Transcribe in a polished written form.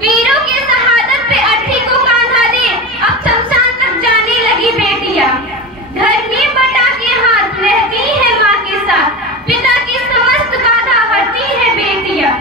वीरों की शहादत पे अर्थी को कांधा दे, अब शमशान तक जाने लगी बेटियां। घर में बटा के हाथ रहती है माँ के साथ, पिता की समस्त बाधा हटती है बेटियां।